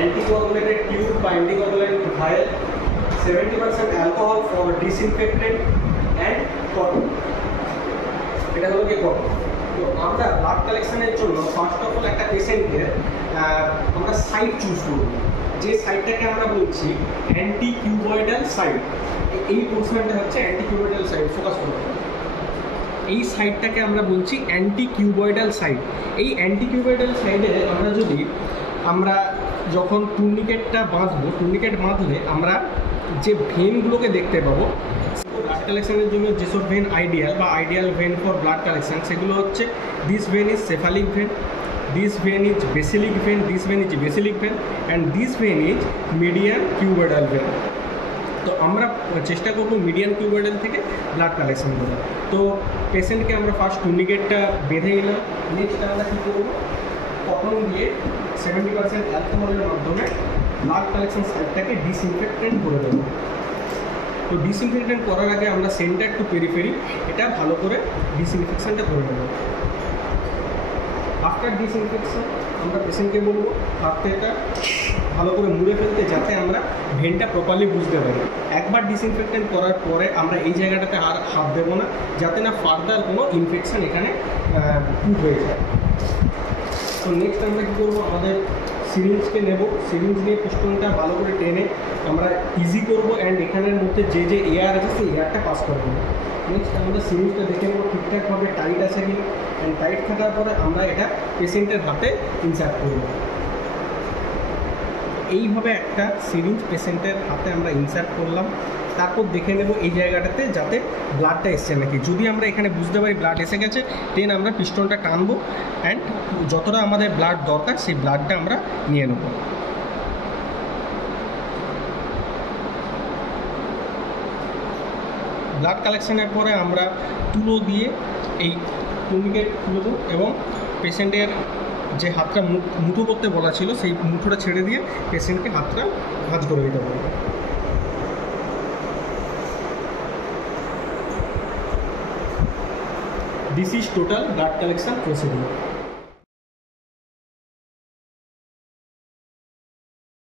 anticoagulated tube বা anticoagulated vial, 70% alcohol for disinfectant and cotton. এটা হলো কি cotton। তো আমরা ব্লাড কালেকশনের জন্য ফার্স্ট অফ অল একটা পেশেন্টের আমরা সাইট চুজ করব, যে সাইটটাকে আমরা বলছি অ্যান্টিকিউবয়েডাল সাইট। এই পোর্শনটা হচ্ছে অ্যান্টিকিউবয়েডাল সাইট, ফোকাস করব। এই সাইডটাকে আমরা বলছি অ্যান্টিকিউবয়েডাল সাইড। এই অ্যান্টিকিউবয়েডাল সাইডে আমরা যখন টুর্নিকেটটা বাঁধবো, টুর্নিকেট বাঁধলে আমরা যে ভেনগুলোকে দেখতে পাবো, ব্লাড কালেকশনের জন্য যেসব ভেন আইডিয়াল বা ideal vein for blood collection, সেগুলো হচ্ছে this vein is cephalic vein, this vein is basilic vein, this vein is basilic vein and this vein is median cuboidal vein. তো আমরা চেষ্টা করবো মিডিয়ান কিউবয়েডাল থেকে blood collection করার। তো পেশেন্টকে আমরা ফার্স্ট টুর্নিকেটটা বেঁধে নিলাম। নেক্সট আমরা কী করবো, কটন দিয়ে 70% অ্যালকোহলের মাধ্যমে ব্লাড কালেকশন সাইডটাকে ডিসইনফেক্টেন্ট করে দেবো। তো ডিসইনফেক্টেন্ট করার আগে আমরা সেন্টার টু পেরিফেরি এটা ভালো করে ডিসইনফেকশনটা করে নেব। আফটার ডিসইনফেকশন আমরা পেশেন্টকে বলবো হাতটা এটা ভালো করে মুড়ে ফেলতে, যাতে আমরা ভেনটা প্রপারলি বুঝতে পারি। একবার ডিসইনফেক্টেন্ট করার পরে আমরা এই জায়গাটাতে আর হাত দেবো না, যাতে না ফার্দার কোনো ইনফেকশন এখানে পুট হয়ে যায়। তো নেক্সট আমরা কী করবো, আমাদের সিরিঞ্জকে নেব, সিরিঞ্জ নিয়ে পিস্টনটা ভালো করে টেনে আমরা ইজি করবো অ্যান্ড এখানের মধ্যে যে যে এয়ার আছে সেই এয়ারটা পাস করবো। নেক্সট আমাদের সিরিঞ্জটা দেখে নেবো ঠিকঠাকভাবে টাইট আছে কি, অ্যান্ড টাইট থাকার পরে আমরা এটা পেশেন্টের হাতে ইনসার্ট করব। এইভাবে একটা সিরিঞ্জ পেশেন্টের হাতে আমরা ইনসার্ট করলাম। তারপর দেখে নেব এই জায়গাটাতে যাতে ব্লাডটা এসছে নাকি। যদি আমরা এখানে বুঝতে পারি ব্লাড এসে গেছে, দেন আমরা পিস্টনটা টানবো অ্যান্ড যতটা আমাদের ব্লাড দরকার সেই ব্লাডটা আমরা নিয়ে নেব। ব্লাড কালেকশনের পরে আমরা তুলো দিয়ে এই টুর্নিকেট তুলে দেবো এবং পেশেন্টের যে হাতটা মুঠো করতে বলা ছিল সেই মুঠোটা ছেড়ে দিয়ে পেশেন্টকে হাতটা ভাঁজ করে দিতে পারবো। This is total blood collection procedure.